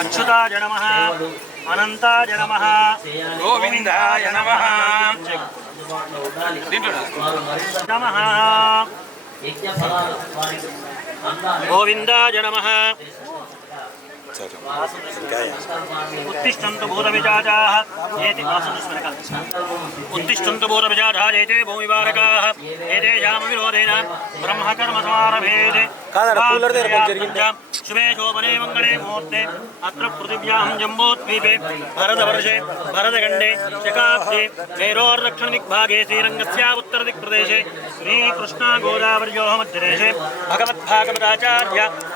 అచ్యుతాయ నమ అనంతాయ నమ గోవిందాయ నమ. నమ. గోవిందాయ నమ. ఉత్తిష్టంతు భూతవిజాజాः ఏతి వాసుస్మరకాలు ఉత్తిష్టంతు భూతవిజాజాः ఏతే భూమివారకాः ఏతేషాం విరోధేన బ్రహ్మకర్మ సమారభేదే కాదన్న, కూలర్ దగ్గర కొంచెం జరిగింది. శుభే శోభనే మంగళే ముహూర్తే అత్ర పృథివ్యాం జంబూద్వీపే భరతవర్షే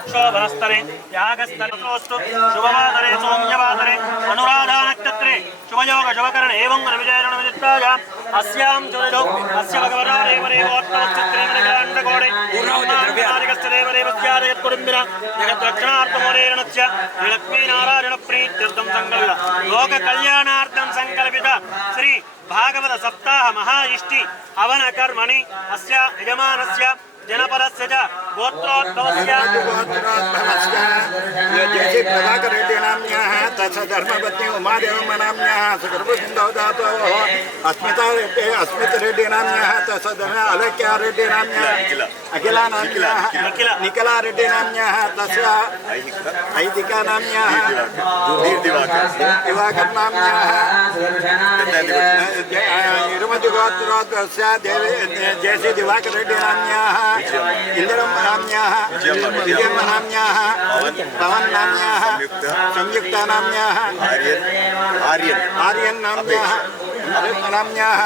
భరతఖండే శకాబ్దే శుభవాదరే సౌమ్యవాదరే అనురాధా నక్షత్రే శుభయోగ శుభకరణ ఏం రవిజయరణ విదిత్తాయ అస్యాం జ్వరలో అస్య భగవతా దేవరేవోత్తమశ్చిత్రే మనగాండకోడే జగద్రక్షణార్థమోరేణస్య లక్ష్మీనారాయణ ప్రీత్యర్థం సంకల్ప లోక కళ్యాణార్థం సంకల్పిత శ్రీ భాగవత సప్తాహ మహా ఇష్టి హవన కర్మణి అస్య యజమానస్య जनपदस्य च गोत्रोद्भवस्य जैसे प्रभाकरेड्यनाम्न्याः तस्य धर्मपत्नी उमादेवमनाम्न्याः सुगर्भसिन्धवदातोः अस्मिता रेड्डे अस्मितरेड्यनाम्न्याः तस्य धर्म अलक्या रेड्यनाम्न्याः अखिला नाम्न्याः निखिला। निखिला रेड्डी नाम्न्याः तस्य ऐदिका नाम्न्याः दिवाकर नाम्न्याः इरुमतिगोत्रोद्भवस्य देवे जयश्री दिवाकर रेड्डी नाम्न्याः इन्द्रम नाम्न्याः विजयम्म नाम्न्याः पवन नाम्न्याः संयुक्ता नाम्न्याः आर्यन आर्यन नाम्न्याः अरुण नाम्न्याः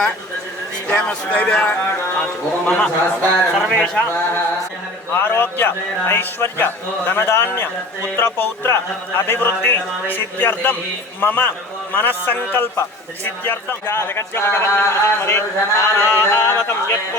దేవస్థైర్య సర్వేషాం ఆరోగ్య ఐశ్వర్య ధనధాన్య పుత్రపౌత్ర అభివృద్ధి సిద్ధ్యర్థం మమ మనస్సంకల్ప సిద్ధ్యర్థం జగద్భగవతం యత్కో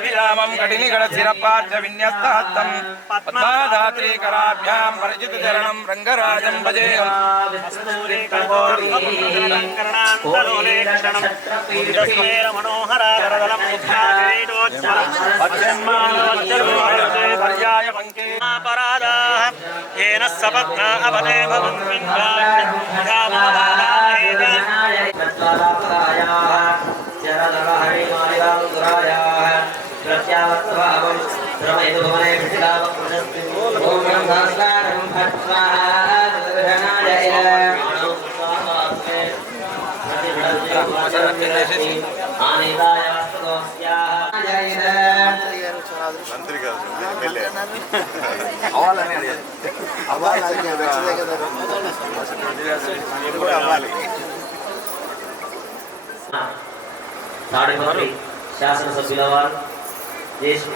విరామం కటిని గడచిరపార్థ విన్యస్తాత్తం పద్మాధాత్రీకరాభ్యాం పరిచిత చరణం రంగరాజం భజేయం పర్యాయ పంకే येन सपत्ना अवते మంత్రి గారు ఎమ్మెల్యే కూడా అవ్వాలి తాడిపత్రి శాసనసభ్యుల వారు దేశ్-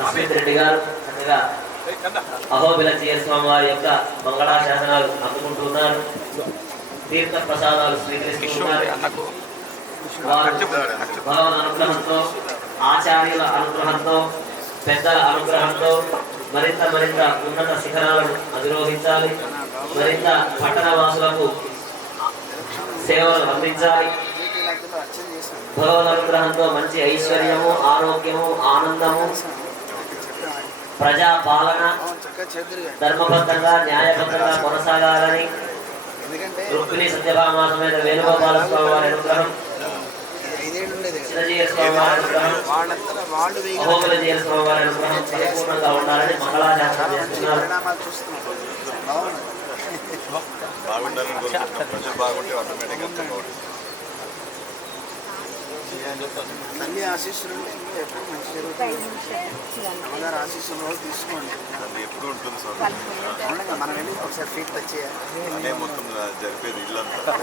అస్మిత్ రెడ్డి గారు చక్కగా అహోబిలచీయ స్వామి వారి యొక్క మంగళా శాసనాలు అందుకుంటున్నారు తీర్థ ప్రసాదాలు స్వీకరిస్తున్నారు వారు భగవద్ అనుగ్రహంతో ఆచార్యుల అనుగ్రహంతో పెద్దల అనుగ్రహంతో మరింత మరింత ఉన్నత శిఖరాలను అధిరోహించాలి. మరింత పట్టణ వాసులకు సేవలు అందించాలి. భగవద్ అనుగ్రహంతో మంచి ఐశ్వర్యము ఆరోగ్యము ఆనందము ప్రజా పాలన ధర్మబద్ధంగా న్యాయబద్ధంగా కొనసాగాలని రుక్మిణి సత్యభామ సమేత వేణుగోపాల స్వామి వారి అనుగ్రహం చిరంజీవి స్వామి వారి అనుగ్రహం అహోబలజీయ స్వామి వారి అనుగ్రహం పరిపూర్ణంగా ఉండాలని మంగళాశాసనం చేస్తున్నారు. బాగుండాలని కోరుకుంటున్నాం. ప్రజలు బాగుంటే ఆటోమేటిక్గా అంతా బాగుంటుంది తల్లి ఆశీస్సులు ఉంటే ఇంకా ఎప్పుడు మంచి జరుగుతుంది అమ్మగారు ఆశీస్సులు రోజు తీసుకోండి ఎప్పుడు ఉంటుంది సార్ మనం వెళ్ళి ఒకసారి ఫీట్ టచ్ చేయాలి మొత్తం జరిపేది ఇల్లంతా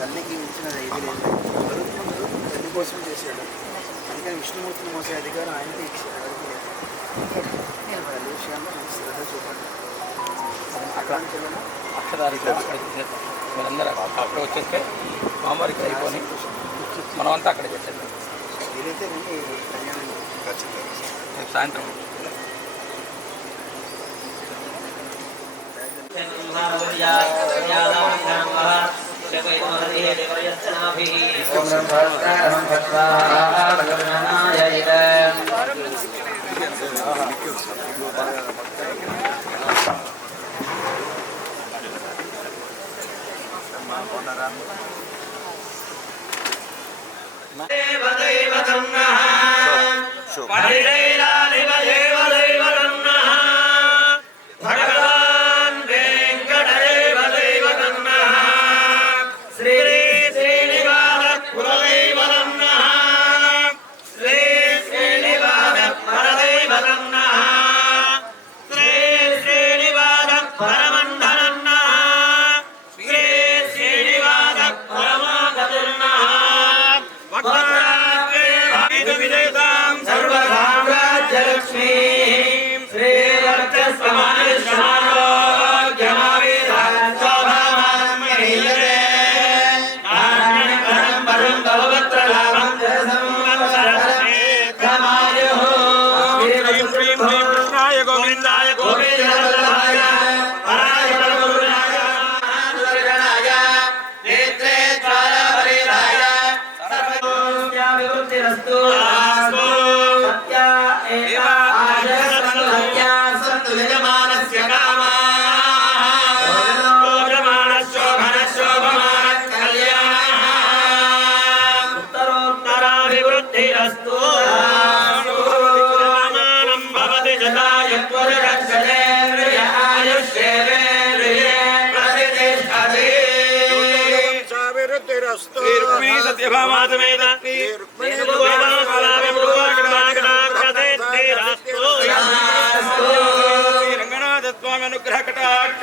తల్లికి ఇది లేదు జరుగుతున్న తల్లి కోసం చేశాడు అందుకని విష్ణుమూర్తిని మోసే అధికారం ఆయనకి ఇచ్చాడు. తల్లి విషయాల్లో మంచి శ్రద్ధ చూపండి అక్కడ అక్కడ వచ్చేస్తే మామూలుగా అయిపోయి మనమంతా అక్కడ చేసేద్దాం. వీలైతే వెళ్ళి కళ్యాణం ఖచ్చితంగా రేపు Christ, Christ. ఆయుష్యేంద్రియే ప్రతిష్టతి. అభివృద్ధిరస్తు రుక్మిణీ సత్యభామాతమేత శ్రీ రంగనాథ స్వామి అనుగ్రహ కటాక్ష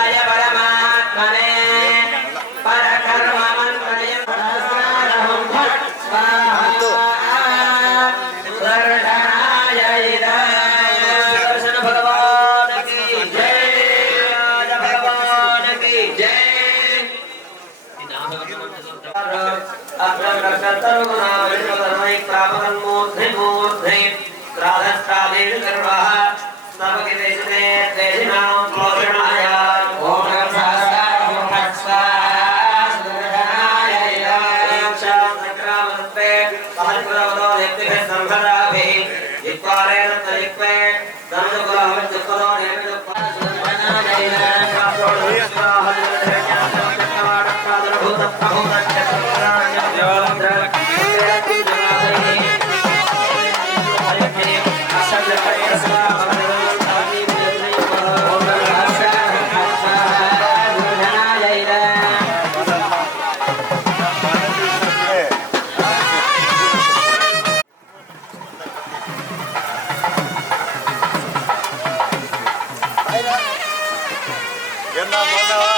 என்ன பண்ணவா